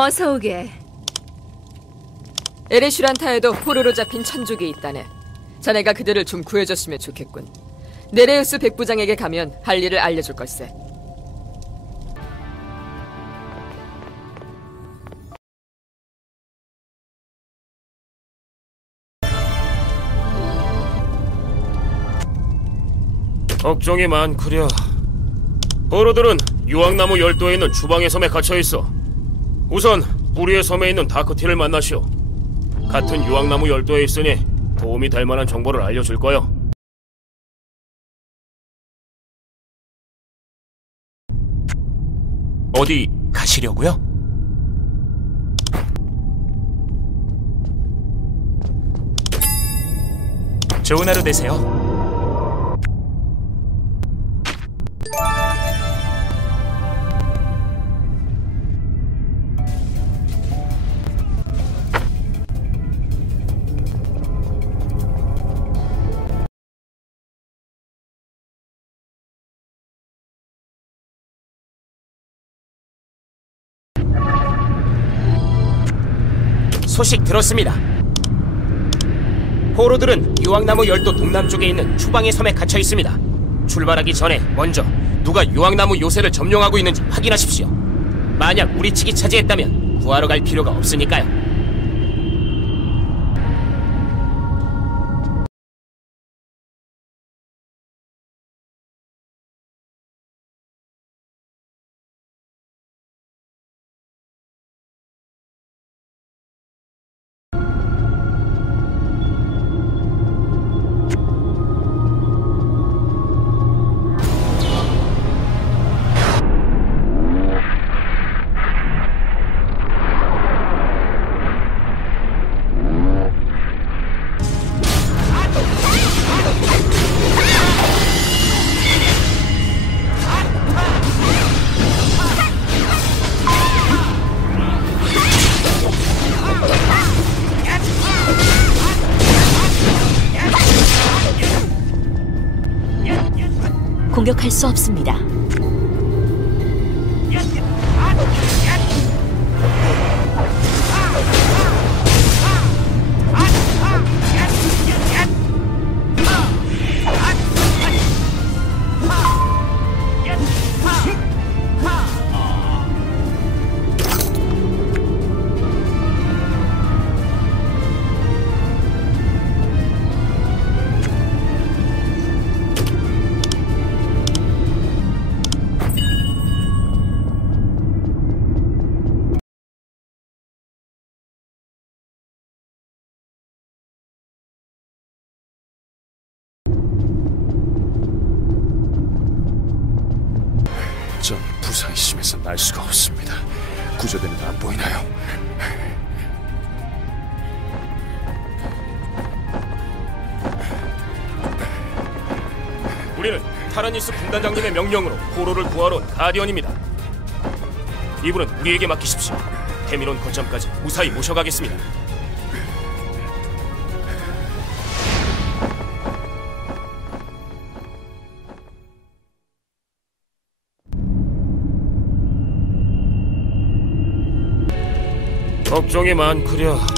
어서 오게. 에레슈란타에도 포로로 잡힌 천족이 있다네. 자네가 그들을 좀 구해줬으면 좋겠군. 네레우스 백부장에게 가면 할 일을 알려줄 걸세. 걱정이 많구려. 포로들은 유황나무 열도에 있는 주방의 섬에 갇혀 있어. 우선 뿌리의 섬에 있는 다크티를 만나시오. 같은 유황나무 열도에 있으니 도움이 될 만한 정보를 알려줄 거요. 어디 가시려고요? 좋은 하루 되세요. 소식 들었습니다. 포로들은 유황나무 열도 동남쪽에 있는 추방의 섬에 갇혀 있습니다. 출발하기 전에 먼저 누가 유황나무 요새를 점령하고 있는지 확인하십시오. 만약 우리 측이 차지했다면 구하러 갈 필요가 없으니까요. 공격할 수 없습니다. 전 부상이 심해서 날 수가 없습니다. 구조대는 안 보이나요? 우리는 타라니스 군단장님의 명령으로 포로를 구하러 온 가디언입니다. 이분은 우리에게 맡기십시오. 테미론 거점까지 무사히 모셔가겠습니다. 걱정이 많구려.